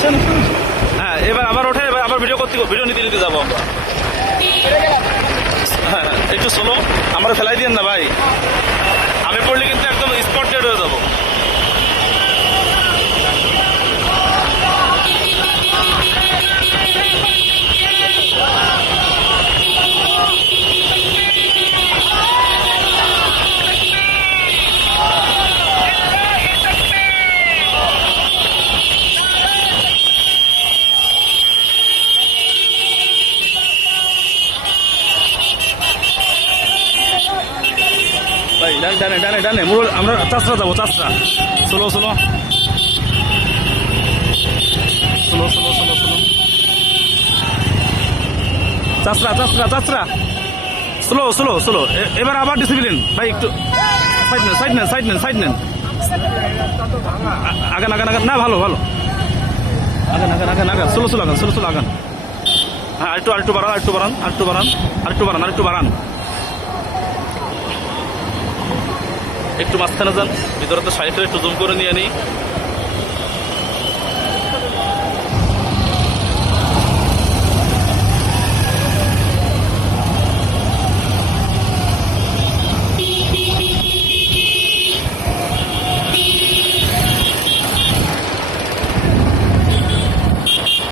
আসেন। হ্যাঁ, এবার আবার ওঠে, এবার আবার ভিডিও নিতে যাবো আমরা। হ্যাঁ, একটু শোনো, আমরা ফেলাই দিয়েন না ভাই, আমি পড়লে কিন্তু একদম স্পট ডেড হয়ে যাবো। ভাই ডানে ডানে ডানে মুরল, আমরা চাষরা যাবো, চাষরা। Slow slow slow slow slow slow, চাষরা চাষরা চাষরা, স্লো স্লো স্লো। এবার আবার ডিসিপ্লিন ভাই, একটু সাইড নেন সাইড নেন সাইড নেন সাইড নেন, আগান আগান আগান, না ভালো ভালো, আগান আগান আগান আগান, স্লো স্লো আগান, স্লো স্লো আগান। হ্যাঁ, আরেকটু বাড়ান, আরেকটু বাড়ান, আরেকটু বাড়ান, আরেকটু বাড়ান, আরেকটু বাড়ান। একটু মাঝখানে যান, ভিতরে তো সাইডে একটু জুম করে নিয়ে নিই।